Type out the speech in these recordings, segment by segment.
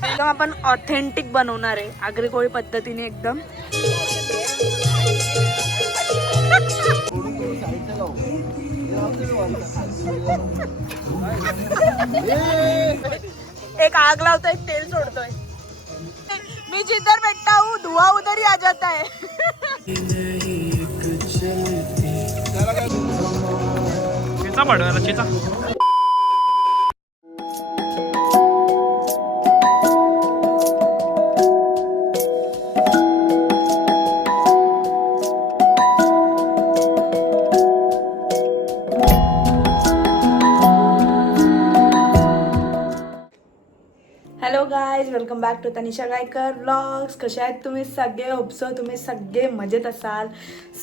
एकदम आपण ऑथेंटिक बनवणार आहे आगरी कोळी पद्धतीने एकदम. एक आग लावतोय तेल सोडतोय. मी जिधर बैठा हूँ धुआं उधर ही आ जाता है. चिचा पाडवायला चिचा. Hello guys, welcome back to Tanisha Gaykar vlogs. कसे आहेत तुम्ही सगळे? होपसो तुम्ही सगळे मजेत असाल.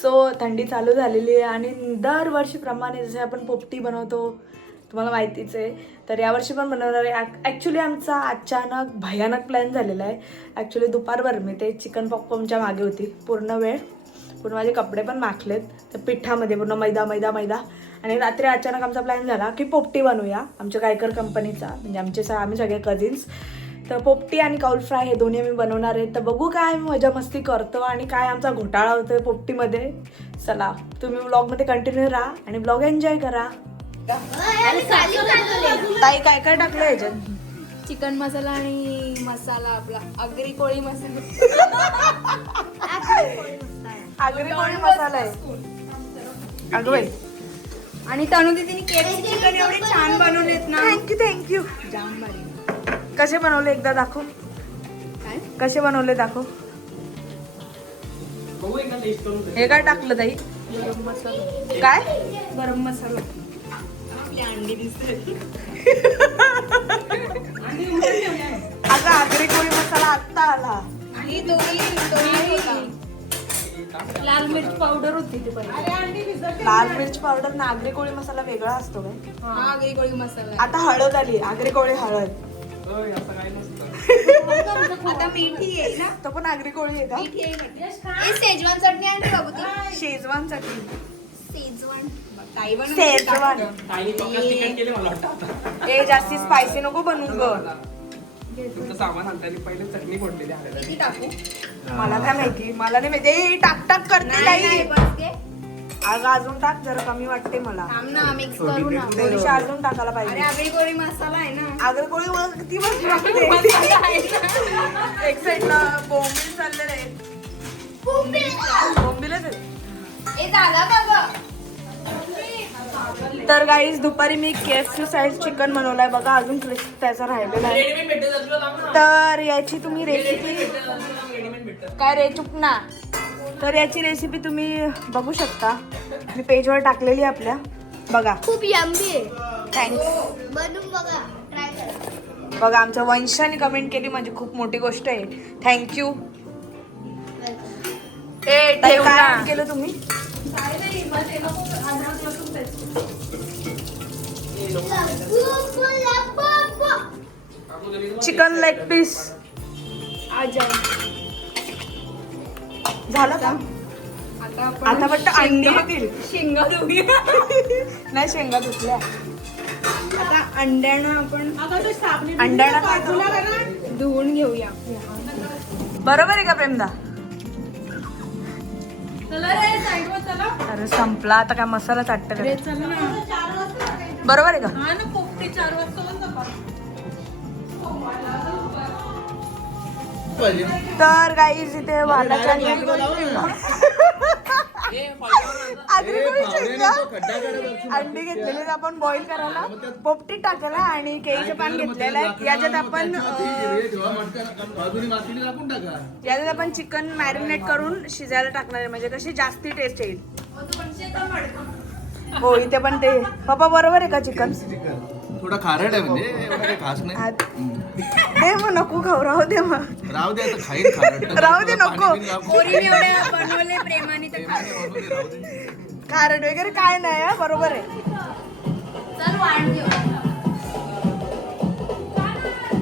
सो थंडी चालू झालेली आहे आणि दरवर्षीप्रमाणे जसे आपण पोपटी बनवतो तुम्हाला माहितीच आहे, तर यावर्षी पण बनवणार आहे. ॲक्च्युली आमचा अचानक भयानक प्लॅन झालेला आहे. ॲक्च्युली दुपारभर मी ते चिकन पॉपकॉर्नच्या मागे होती पूर्ण वेळ. पूर्ण माझे कपडे पण माखलेत त्या पिठामध्ये, पूर्ण मैदा मैदा मैदा. आणि रात्री अचानक आमचा प्लॅन झाला की पोपटी बनवूया आमच्या गायकर कंपनीचा, म्हणजे आम्ही सगळे कझिन्स. तर पोपटी आणि काउल फ्राय हे दोन्ही आम्ही बनवणार आहे. तर बघू काय आम्ही मजा मस्ती करतो आणि काय आमचा घोटाळा होतोय पोपटीमध्ये. चला तुम्ही व्लॉगमध्ये कंटिन्यू राहा आणि व्लॉग एन्जॉय करा. ताई काय काय टाकलं याच्यात? चिकन मसाला आणि मसाला आपला आगरी कोळी मसाला. आगरी कोळी मसाला आहे अगं बाई. आणि तनु दीदीने केळीचे चिकन एवढे छान बनवलेत ना. थँक्यू. जाम भारी. कसे बनवले एकदा दाखव. काय कसे बनवले दाखव. हे काय टाकलं ताई? गरम मसाला. काय? गरम मसाला. आपली अंडी दिसते. अगं आगरी कोळी मसाला आत्ता आला. आणि दोन्ही होता. लाल मिर्च पावडर होती ती पहिले. लाल मिरची पावडर ना आगरी कोळी मसाला वेगळा असतो काय? हा आगरी कोळी मसाला. आता हळद आली, आगरी कोळी हळद. आता मेथी येईल ना. तो पण आगरी कोळी आहे का? मेथी येईल. हे शेजवान चटणी आणली बाबू ती. शेजवान चटणी. शेजवान काही पण शेजवान. तिखट केले मला वाटतं. हे जास्ती स्पायसी नको बनवून ग. तुमचं सामान आणताना पहिले चटणी फोडलेली आहे. किती टाकू? मला काय माहिती, मला नाही माहिती. ए, टाक टाक करते नाही ताई. बस घे. अगं अजून टाक, जरा कमी वाटते मला. थांब ना, मिक्स करू ना. थोडीशी अजून टाकायला अरे पाहिजे. आगरी कोळी मसाला आहे ना. आगरी कोळी मला किती मस्त लागते. एक साईडला बोंबील चाललेले आहेत. बोंबीलच आहेत. ए दादा बाबा. तर गाईज दुपारी मी KFC साईज चिकन बनवलाय बघा, अजून क्रिस्प त्याचा राहिलेला आहे. तर याची तुम्ही रेसिपी काय रे चुकना, तर याची रेसिपी तुम्ही बघू शकता, मी पेजवर टाकलेली आहे आपल्या. बघा खूप यम्मी आहे. थँक्स. बनवून बघा, ट्राय करा. बघा आमच्या वंशाने कमेंट केली, म्हणजे खूप मोठी गोष्ट आहे. थँक्यू. काय केलं तुम्ही? चिकन लेग पीस झालं का? आता फक्त अंडी येतील. शेंगा धुवूया. नाही शेंगा धुतल्या. आता अंड्यानं आपण अंड्याला काय करू? धुवून घेऊया. बरोबर आहे का प्रेमदा? अरे संपला आता, काय मसाला चाटत. बरोबर आहे का? तर गाईज इथे वालाच्या अंडी घेतलेली आपण बॉईल करायला, पोपटी टाकायला आणि केळीचं पान घेतलेलं आहे. याच्यात आपण चिकन मॅरिनेट करून शिजायला टाकणार आहे, म्हणजे कशी जास्ती टेस्ट येईल. हो इथे पण ते पप्पा बरोबर आहे का? चिकन थोडा खारट आहे, म्हणजे एवढं काही खास नाही. दे मग, नको खाऊ, राहू दे मग. राहू दे आता, खाईन खारट. राहू दे, नको. पोरीने एवढ्या बनवले प्रेमाने तर खारट वगैरे काय नाही हा, बरोबर आहे. चल वाढ घेऊ.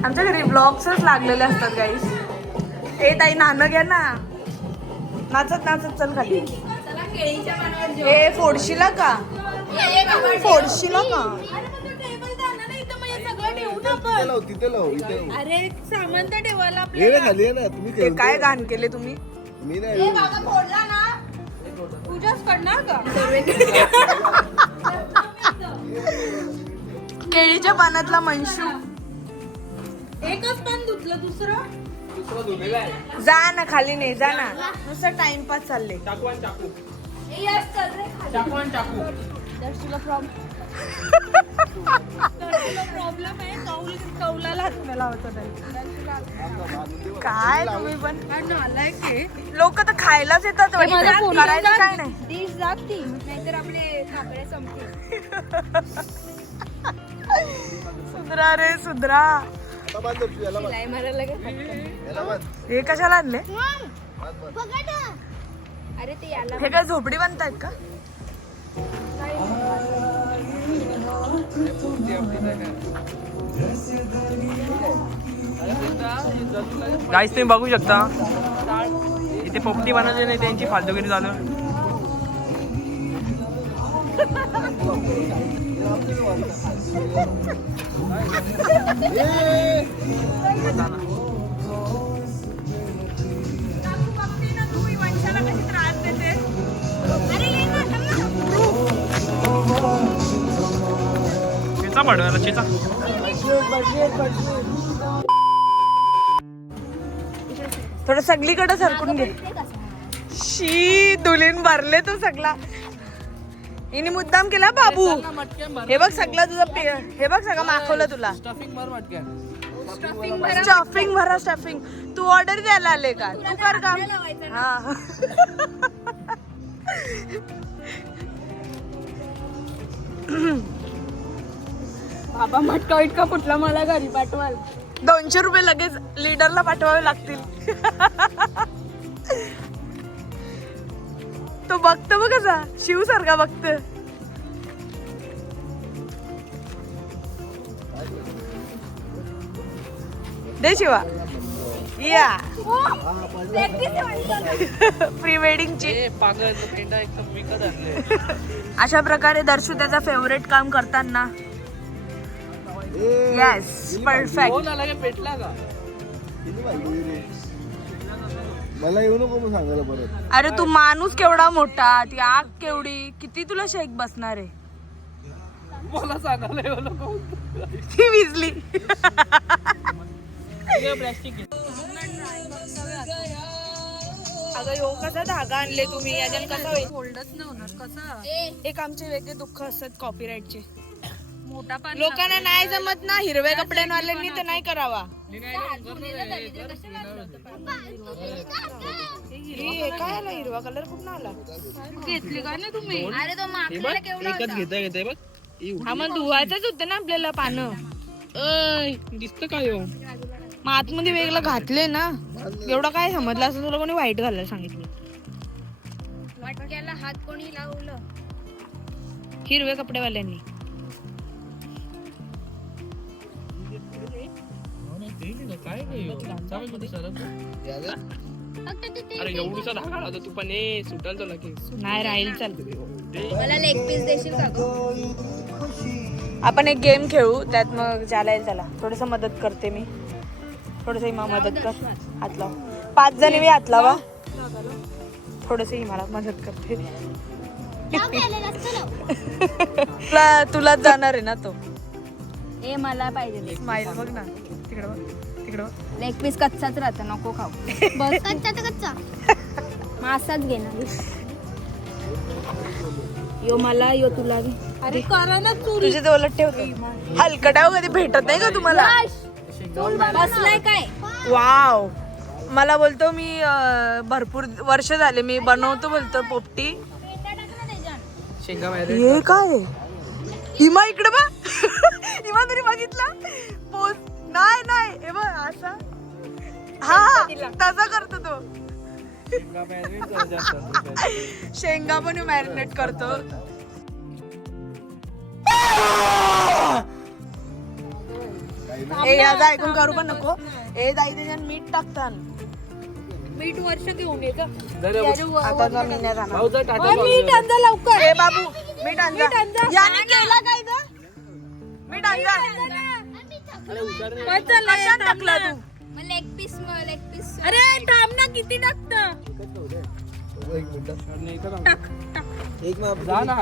आमच्या घरी ब्लॉग्सच लागलेले असतात गाईस. ए ताई नाणं घ्या ना, नाचत नाचत चल खाली. चला केळीच्या पानावर जेव. हे फोडशीला का? फोडशीला का? तिथे लाव इथे लाव. अरे सामान तर ठेवायला ये ना खाली ये ना तुम्ही हे काय घाण केले तुम्ही? मी नाही फोडला ना तुझ्याच पडणार का? केळीच्या पानातला मनशू. एकच पान धुतलं दुसरं दुसरं धुलेलं आहे. जा ना खाली नाही जा ना, नुसतं टाइमपास चालले. चाकू आणि चाकू. चल रे खाली. चाकू आणि चाकू. तुला प्रॉब्लेम आहे कौलाला हात नाही लावत काय तुम्ही पण आलाय की लोक तर खायलाच येतात वाटतं. करायचं काय नाही. डिश जाती नाहीतर आपले खाकरे संपतील. सुधरा रे सुधरा. आता बांध दर्शू, याला बांध. नाही मला लगेच याला बांध. हे कशाला आणले? अरे ते याला हे काय झोपडी बांधतायत का? गाईस तुम्ही बघू शकता इथे पोपटी बनवली नाही त्यांची फालतूगिरी चालू आहे. चिचा पडवायला चिचा. थोडं सगळीकडे सरकून घे. शी दुलीन भरले तू सगळा. हिने मुद्दाम केला बाबू. हे बघ सगळं तुझं हे बघ सगळं माखवलं तुला. स्टफिंग भरा स्टफिंग. तू ऑर्डर द्यायला आले का? तू कर काम. हा बाबा मटका इटका फुटला मला घरी पाठवाल. 200 रुपये लगेच लीडरला पाठवावे लागतील. तो बघतो बघ कसा शिव सारखा बघत. दे शिवा या प्री वेडिंगची. पागल पेंडा एकदम विकत आणले. अशा प्रकारे दर्शू त्याचा फेवरेट काम करताना. Yes perfect. कोण आला का पेटला का? मला येऊ नको मग सांगायला परत. अरे तू माणूस केवढा मोठा, ती आग केवढी, किती तुला शेक बसणार आहे. मला सांगायला येऊ नको. ती विजली. प्लॅस्टिक अगं यो कसा धागा आणले तुम्ही, याच्याने कसा होईल? फोल्डच नाही होणार कसं. एक आमचे वेगळे दुःख असतात कॉपीराईटचे. मोठा पान लोकांना नाही जमत ना, हिरव्या कपड्यांवाल्यांनी तर नाही करावा. हे काय आला हिरवा कलर कुठं आला? घेतली का नाही तुम्ही? अरे तो मागला केवढा एकच घेता घेता बघ. हा मग धुवायचंच होतं ना आपल्याला पानं. दिसतं काय हो? मग आतमध्ये वेगळं घातले ना. एवढं काय समजलं असं तुला कोणी वाईट घालायला सांगितलं? मटक्याला हात कोणी लावलं? हिरव्या कपडेवाल्यांनी. काय नाही अरे एवढूसा धागा लावतो तू पण सुटाल तो लगेच. नाही राहील. चल मला लेग पीस देशील का गं? आपण एक गेम खेळू, त्यात मग चालेल. त्याला थोडस मदत करते मी. थोडस हिमा मदत कर. हात लाव. 5 जणी मी हात लावा. थोडस हिमाला मदत करते. तुलाच जाणार आहे ना तो. ए मला पाहिजे स्माइल बघ ना. तिकडं बघ तिकडं बघ. लेग पीस कच्चाच राहतं, नको खाऊ. बस कच्चा तर कच्चा मासाच घेणार. यो मला यो तुला. अरे करा ना तू. तुझे ते उलट ठेवतो. हलकटाव कधी भेटत नाही का तुम्हाला? बसलाय काय? वाव. मला बोलतो मी भरपूर वर्ष झाले मी बनवतो बोलतो पोपटी. शेंगा हे काय हिमा इकडे बघ. हिमा तरी बघितला पोच. नाही नाही हे बघ असा. हा तसा करतो तो. शेंगा पण मॅरिनेट करतो. ए याचा ऐकून करू पण नको. ए दाई त्याच्यात मीठ टाकतात. मीठ वर्ष घेऊन ये का? आता मी नाही जाणार. मीठ आणजा लवकर. ए बाबू मीठ आणजा. याने केला काय ग? मीठ आणजा. कशात टाकला तू? लेग पीस अरे थांब ना, किती टाकतं? एक मिनिट टाक एक मग जा ना.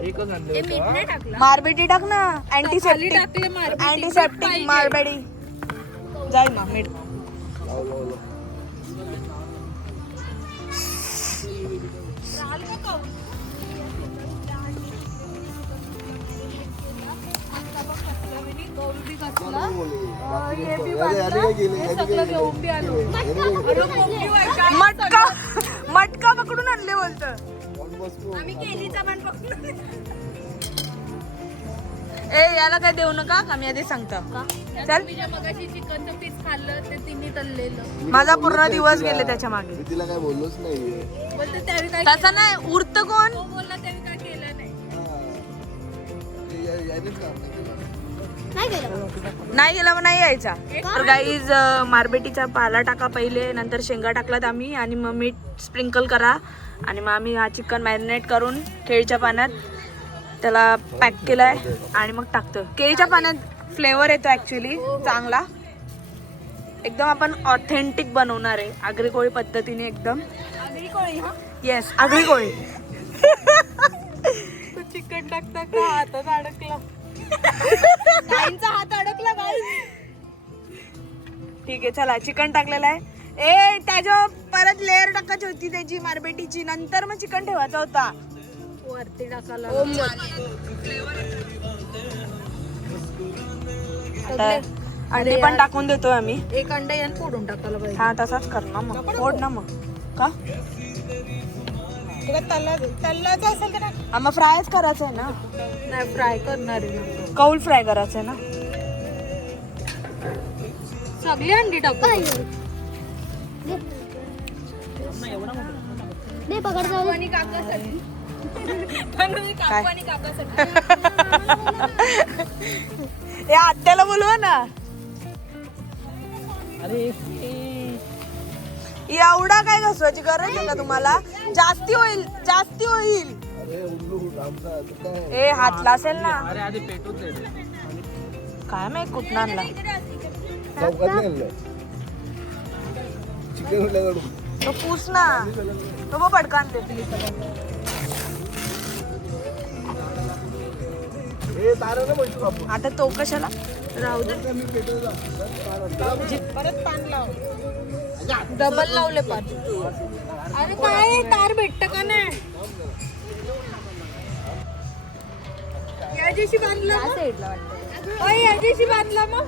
एकच आणलं मीठ नाही टाकलं मारबेटी टाक ना. खाली टाकले मारबेटी. अँटीसेप्टिक मारबेटी जाईल ना मीठ. मटका मटका पकडून आणले बोलतं. आम्ही केलीचा पण पकडून. ए याला काय देऊ नका का, मी आधी सांगतो. चल, मगाशी चिकनचं पीस खाल्लं ते तिन्ही तळलेलं. माझा पूर्ण दिवस गेले त्याच्या मागे. मी तिला काय बोललोच नाहीये. बोलते त्यावेळी काय तसं नाही, उरत कोण तो बोलला त्यावेळी काय केलं नाही. यानेच काम नाही केलं. नाही गेला मग नाही यायचा. तर गाईज मारबेटीचा पाला टाका पहिले, नंतर शेंगा टाकलात आम्ही, आणि मग मीठ स्प्रिंकल करा, आणि मग आम्ही हा चिकन मॅरिनेट करून केळीच्या पाण्यात त्याला पॅक केलाय आणि मग टाकतो. केळीच्या पाण्यात फ्लेवर येतो ऍक्च्युली चांगला. एकदम आपण ऑथेंटिक बनवणार आहे आगरी कोळी पद्धतीने एकदम. आगरी कोळी हा. येस, आगरी कोळी. तू चिकन टाकता का हातात अडकला. गाईंचा हात अडकला गाई. ठीक आहे, चला चिकन टाकलेलं आहे. ए त्याच्यावर परत लेअर टाकायची होती त्याची मारबेटीची, नंतर मग चिकन ठेवायचा होता. वरती टाकायला. आता अंडी पण टाकून देतोय आम्ही. एक अंडा यान फोडून टाकायला पाहिजे. हा तसाच कर ना मग, फोड ना मग. का तळायचं असेल तर हा मग फ्रायच करायचं आहे ना. नाही फ्राय करणार आहे. कौल फ्राय करायचं आहे ना. सगळी अंडी टाकू. आणि काकासाठी. काय? आणि काकासाठी. ए आत्याला बोलवा ना. एवढा काय घसवायची गरज आहे का तुम्हाला? जास्ती होईल, जास्ती होईल. अरे उल्लू आमचा आता काय ए हातला असेल ना. अरे आधी पेटून दे. काय माहित कुठं आणला. चौकात नाही आणलं चिकन उरल्याकडून. तो पूस ना, तो मग पटकान दे. हे तारा ना म्हणतो बापू. आता तो कशाला राहू दे. मी पेटवला. परत पान लाव. डबल लावले पान. अरे काय तार भेटत का नाही. याच्याशी बांधला याच्याशी बांधला मग.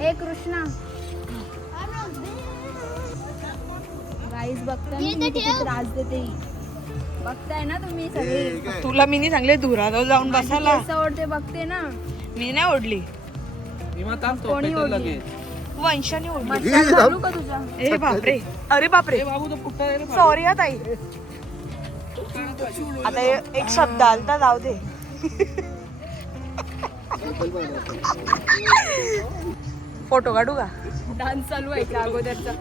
हे कृष्णा गाईज बघताय ना किती त्रास देते ही. बघताय ना तुम्ही सगळे. तुला मी नाही सांगले धुराजवळ जाऊन बसायला. कसं ओढते बघते ना. मी नाही ओढली, कोणी ओढली. वंशाने ओढली. मसाला घालू का तुझा. ए बापरे, अरे बापरे, बाबू तो पुट्टा आहे रे. सॉरी हा ताई. आता एक शब्द आलता, जाऊ दे. फोटो काढू का? डान्स चालू आहे का अगोदरचा.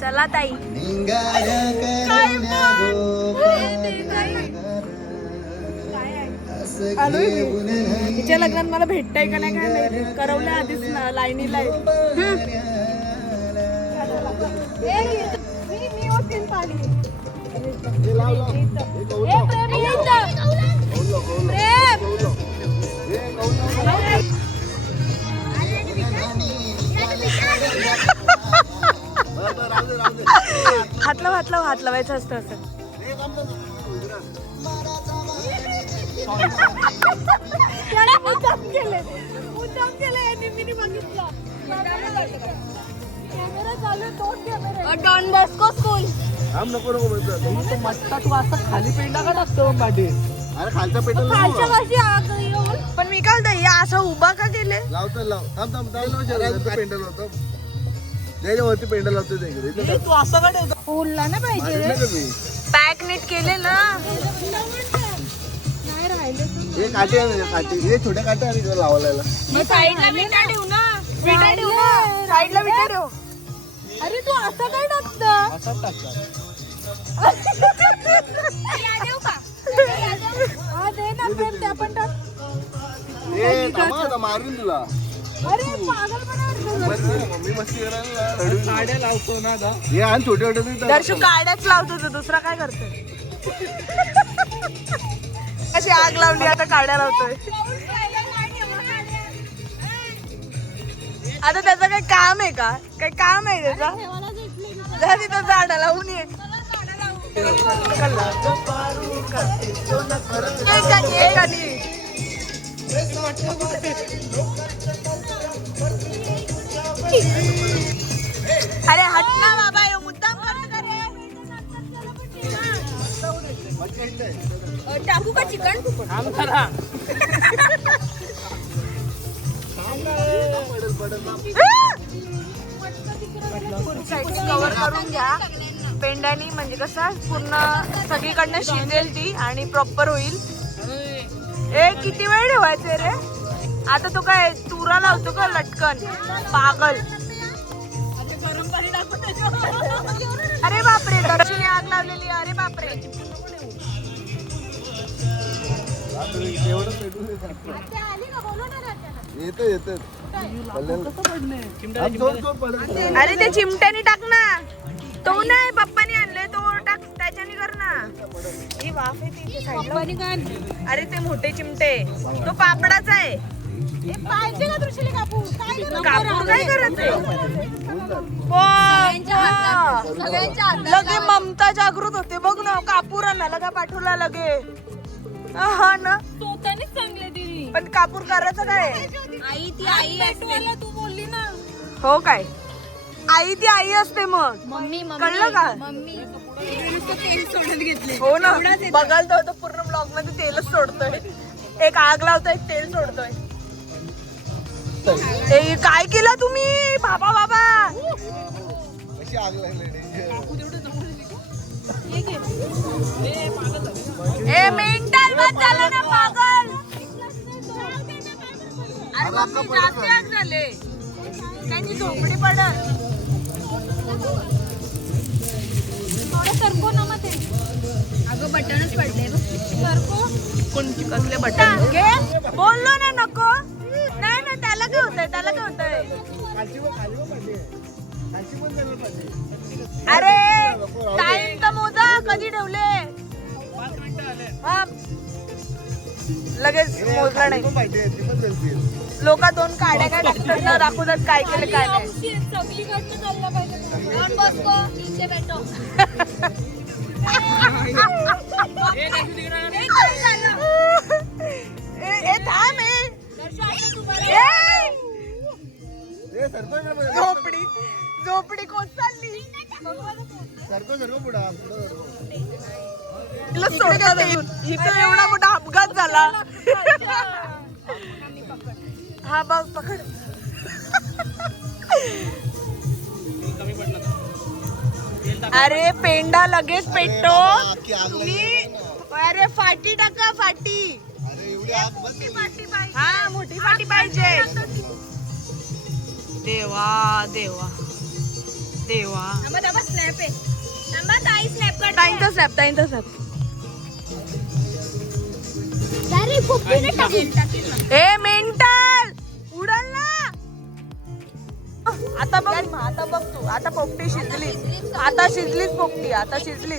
चला ताई. तिच्या लग्नात मला भेटताय का नाही काय माहिती. करवलं आधीच ना लाईनीला. मी होते पाणी. हे लाव लाव. हे कौल लाव. हे कौल लाव. बरं, राहू दे, राहू दे. हात लावायचं असतं असं. हे काम कर. मुद्दाम केलं यांनी. मी बघितलं. कॅमेरा चालू, दोन कॅमेरा. Don Bosco school. थांब नको नको म्हणतो. मट्टा तू असा खाली पेंडा का टाकतो पाठी. अरे खालचा पेटल खालच्या वर्षी आग येऊन. पण मी काय बोलते, या असं उभा का केले? लावतो लाव. थांब थांब त्याला पेंडल होतं. त्याच्यावरती पेंडल लावतो ते इकडे. तू असं का ठेवतो? फुलला ना पाहिजे रे. माहिती नाही का मी? पॅक नीट केले ना. नाही राहिले. हे काटे आहे म्हणजे काटे. हे छोट्या काटे आहे तिकडे लावायला. साईडला विटा ठेवू ना. विटा ठेवू ना, साईडला विटा ठेव. अरे तू असं काय टाकता? असाच टाकतात. हा दे ना प्रेम, त्या पण टाक. ए थांबा आता मारून तुला. अरे पागलपणा करतो. मम्मी मस्ती करायला साड्या लावतो ना आता. हे आणि छोटे छोटे दर्शू काड्याच लावतो तू, दुसरा काय करतोय? अशी आग लावली आता काड्या लावतोय. आता त्याचं काही काम आहे का? काही काम आहे त्याचा? जा तिथं झाडा लावून ये. अरे हट ना बाबा, हे मुद्दाम करतो का रे? टाकू का चिकन? कव्हर करून घ्या पेंड्यानी, म्हणजे कसं पूर्ण सगळीकडनं शिजेल ती आणि प्रॉपर होईल. ए किती वेळ ठेवायचे रे? आता तो काय तुरा लावतो का लटकन? पागल. अरे बापरे, दर्शनी आग लावलेली. अरे बापरे. येत अरे ते चिमट्याने टाक ना. तो नाही पप्पानी आणले, तो टाक त्याच्याने कर ना. ही वाफ आहे ती साईडला. अरे ते मोठे चिमटे, तो पापडाचा आहे. पाहिजे ना दृष्टीने कापू. काय करू? कापूर काय करायचंय? लगे ममता जागृत होते बघ ना. कापूर आणा लगा पाठवला लगे. हा ना, स्वतःनेच चांगले दिली. पण कापूर करायचं काय? आई ती आई असते. तू बोलली ना. हो काय, आई ती आई असते मग. मम्मी कळलं का? मम्मी तेल सोडत घेतले. हो ना, बघाल तो पूर्ण ब्लॉग मध्ये तेलच सोडतोय. एक आग लावतोय, एक तेल सोडतोय. ए काय केलं तुम्ही बाबा बाबा? कशी आग लागली. ए मेंटल बस झालं ना पागल. अरे मम्मी जास्त आग झाले, त्यांची झोपडी पडल. थोडं सरको ना मग ते. अगं बटनच पडले बघ. सरको. कोणती कसले बटन घे? बोललो ना नको. नाही ना, त्याला काय होतंय? त्याला काय होतंय? अरे टाइम तर मोजा, कधी ठेवले? हा. लगेच मोजला नाही. लोक दोन काड्या काय टाकतात ना, दाखवतात काय केलं काय नाही. सगळीकडनं चालला पाहिजे. डॉन बॉस्को नीचे बैठो. ए थांब ए. झोपडी झोपडी कोण चालली? सरको पुढा तिला सोडतात इथं. एवढा मोठा अपघात झाला. हा बघ पकड. अरे पेंडा लगेच पेटतो तुम्ही. अरे फाटी टाका, फाटी. हा मोठी फाटी पाहिजे. देवा देवा देवा. स्नॅप आहे. थांबा ताई स्नॅप काढ. ताईंचा स्नॅप, ताईंचा स्नॅप. अरे पोपटीने टाकेल. ए मेंटल उडल ना. आता बघ, आता बघ तू. आता पोपटी शिजली. आता शिजलीच पोपटी. आता शिजली.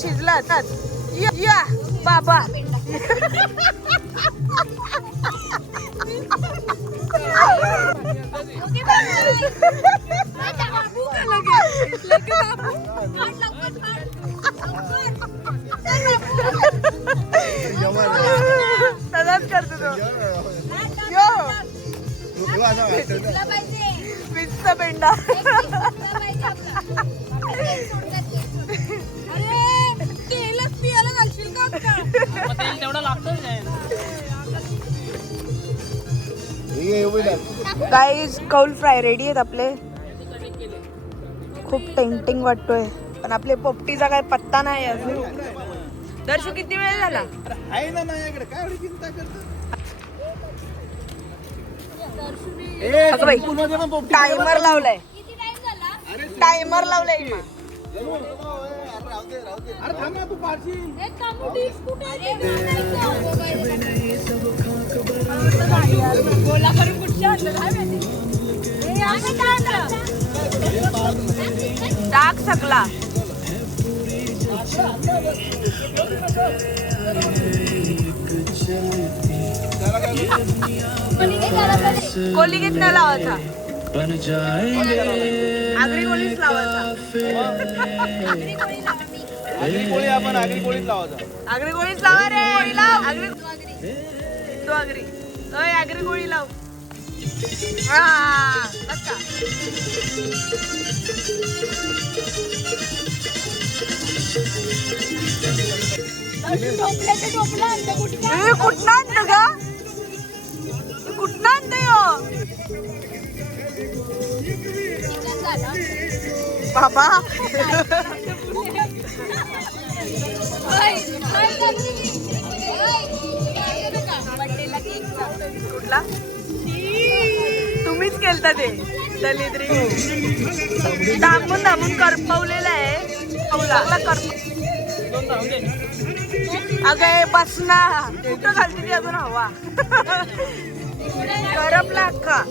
शिजला आता. या बाबा. तसाच करतो तो. यो पिझ्झा पेंडा. अरे तेलच पियाला घालशील का आता? तेल तेवढं लागतच नाही. गाईज कौल फ्राय रेडी आहेत आपले. खूप टेम्पटिंग वाटतोय, पण आपले पोपटीचा काय पत्ता नाही अजून. दर्शू किती वेळ झाला? आहे ना माझ्याकडे, काय एवढी चिंता करतो? टायमर लावलाय. टायमर लावलाय मा. डाक सकला कोली कितना लावायचा आगरी कोलीच लावायचा आगरी कोळी आपण आगरी कोळीच लावायचा. आगरी कोळीच लावा रे कोळी लाव आगरी तो आगरी ओय आगरी कोळी लाव. हा बस का कुठं आणतं का कुठं आणतं बाबा कुठला तुम्हीच केलता ते दलिद्री दाबून दाबून करपवलेला आहे अगं बस ना कुठं घालते ती अजून हवा करपला अख्खा.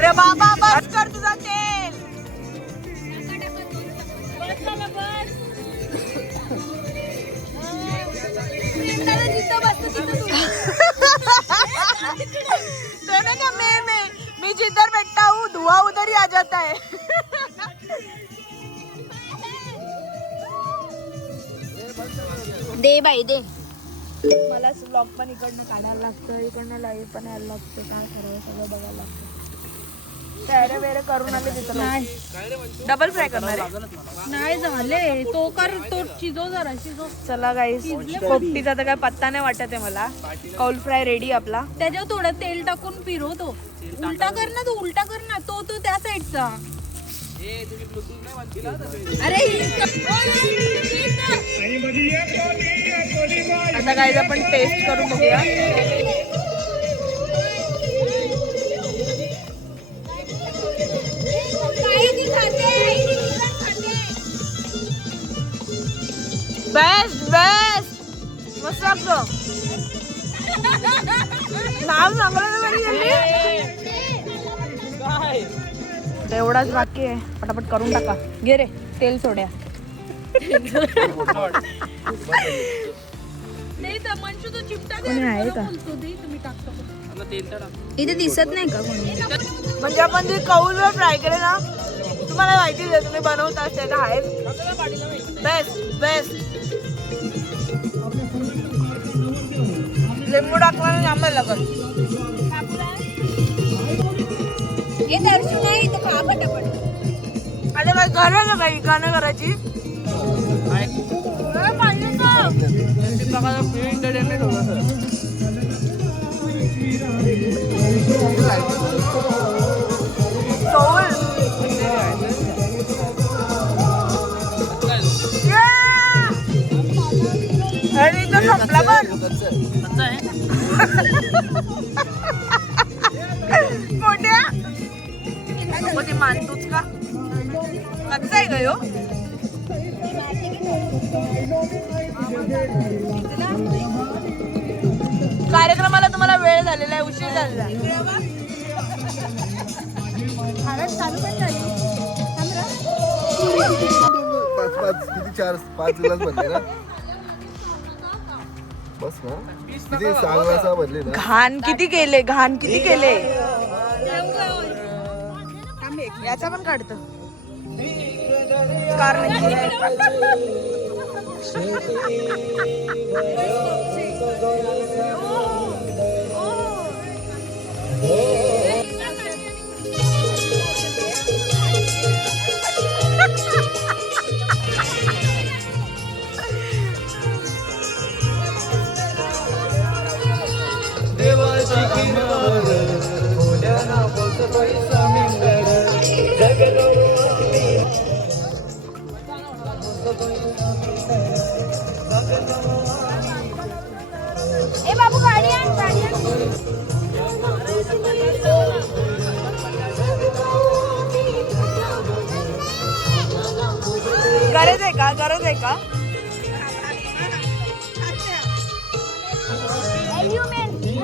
रे बाबा बस कर तुझा तेल. तो ना का मैं जिधर बैठा हूँ धुआं उधर ही आ जाता है. दे बाई दे. मला ब्लॉग पण इकडनं काढायला लागतं इकडनं लाईव्ह पण यायला लागतं काय करावं सगळं बघायला लागतं. तयाऱ्या वेरे करून आले तिथं डबल फ्राय करणार आहे. नाही झाले तो कर तो शिजो जरा शिजो. चला गाईस पोपटीचा तर काय पत्ता नाही वाटत आहे मला. कौल फ्राय रेडी आपला. त्याच्यावर थोडं तेल टाकून फिरव तो. उलटा कर ना तो उलटा कर ना तो तो त्या साईडचा. अरे आता गाईज आपण टेस्ट करून बघूया. बेस्ट बेस्ट मस्त लागतो. नाव सांगलं एवढाच बाकी आहे. पटापट करून टाका. घे रे तेल सोड्या. नाही तर मंचू तो चिमटा दे. कोणी आहे का तुम्ही टाकतो इथे दिसत नाही का कोणी. म्हणजे आपण जे कौलवर फ्राय केले ना तुम्हाला माहितीच आहे तुम्ही बनवता ते आहे बेस्ट बेस्ट. लिंबू टाकला आणि आंबे लागत. हे दर्शन नाही तर खा पटापट. अरे काय घर ना काही गाणं करायची आणि इथं संपला पण मोठ्या नको ते मानतोच का कच्चा आहे गयो. कार्यक्रमाला तुम्हाला वेळ झालेला आहे उशीर झालेला आहे. पाच पाच किती चार 5 ग्लास भरले ना बस ना. किती 6 ग्लास भरले ना. घाण किती केले घाण किती केले. याचा पण काढतो ए बाबू गाडी आण गाडी आण. का गरज आहे का?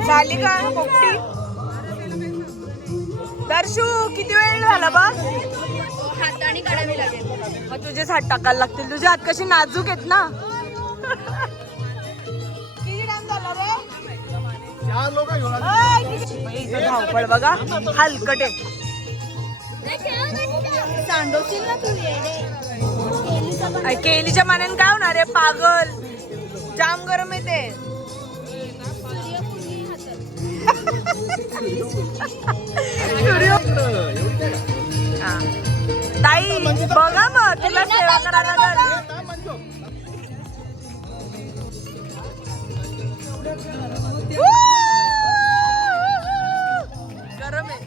झाली का पोपटी? दर्शू किती वेळ झाला बा? हाताने काढावी लागेल. मग तुझेच हात टाकायला लागतील. तुझे हात कशी नाजूक आहेत ना. किती टाइम झाला रे? 4 लोक घेऊन आले. इथं धावपळ बघा हलकट आहे. सांडवशील ना तू येडे. केलीच्या मानाने काय होणार आहे पागल. जाम गरम आहे ते. हा. ताई बघा मग तुला सेवा करायला लागल. गरम आहे.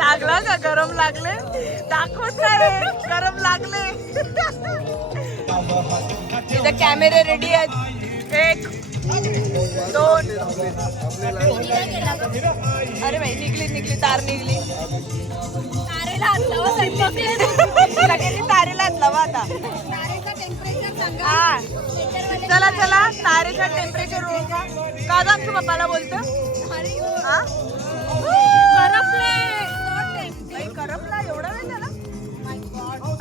लागला का? गरम लागले दाखवत नाही. गरम लागले. इथे कॅमेरे रेडी आहेत. 1 2. अरे भाई निघली तार निघली. तारेला हात लावा, स्वयंपाकला. सगळ्यांनी तारेला हात लावा आता. तारेचा टेम्परेचर सांगा. हा चला तारेचा टेम्परेचर रोल का तू पप्पाला बोलतो. हा करपला एवढा वेळ झाला.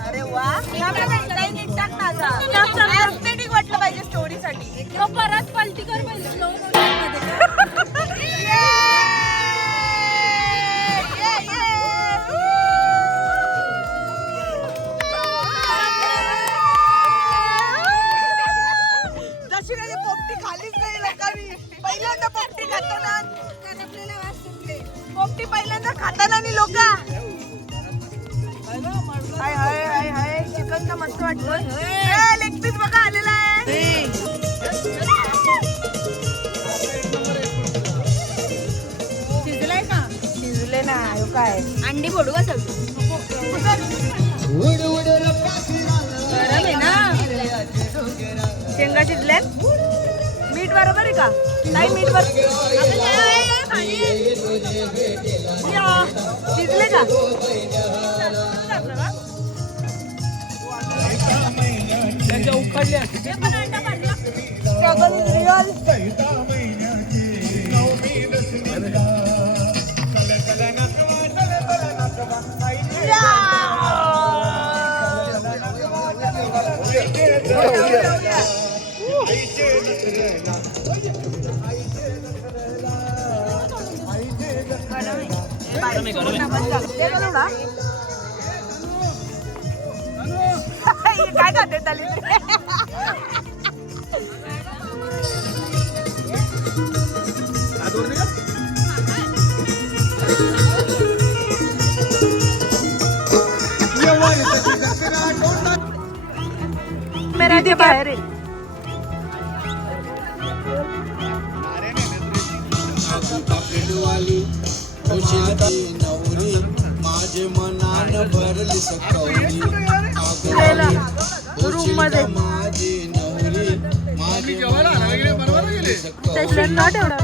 अरे वा नीट टाक ना आता. एस्थेटिक वाटलं पाहिजे स्टोरीसाठी. परत पलटी कर पाहिजे स्लो दशिराने पोपटी खालीच नाही लोकांनी. पहिल्यांदा पोपटी खाताना खाताना आणि लोक हाय हाय हाय हाय चिकन तर मस्त वाटतं. लेग पीस बघा आलेला आहे. शिजलाय का? शिजले ना काय अंडी फोडू का सगळं? गरम आहे ना. शेंगा शिजल्या. मीठ बरोबर आहे का ताई? मीठ बरोबर शिजले का? Struggle is real. काय खाते ताली? मेरा ते बाहेर आहे. माझे मनान भरली सकवली रूम मध्ये माझी नवरी माझे स्टेशन नॉट एवढा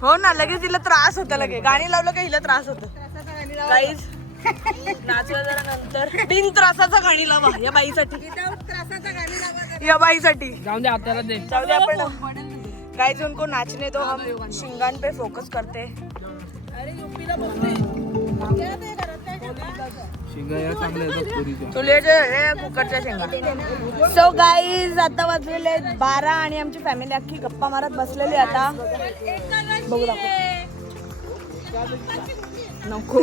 हो ना. लगेच तिला त्रास होता. लगे गाणी लावलं का हिला त्रास होतो. काहीच नाचलं जरा नंतर. बिन त्रासाचा गाणी लावा या बाईसाठी. या बाईसाठी जाऊन दे आपल्याला दे. जाऊ दे आपण. गाइस उनको नाचने दो. हम शिंगान पे फोकस करते. कुकरच्या शेंगा. सो गाईज आता वाजलेले 12 आणि आमची फॅमिली अख्खी गप्पा मारत बसलेली आता. बघू दाखव. नको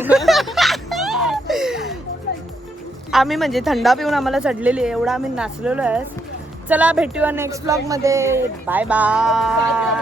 आम्ही म्हणजे थंडा पिऊन आम्हाला चढलेली आहे. एवढा आम्ही नाचलेलो आहे. चला भेटूया नेक्स्ट ब्लॉग मध्ये. Bye bye.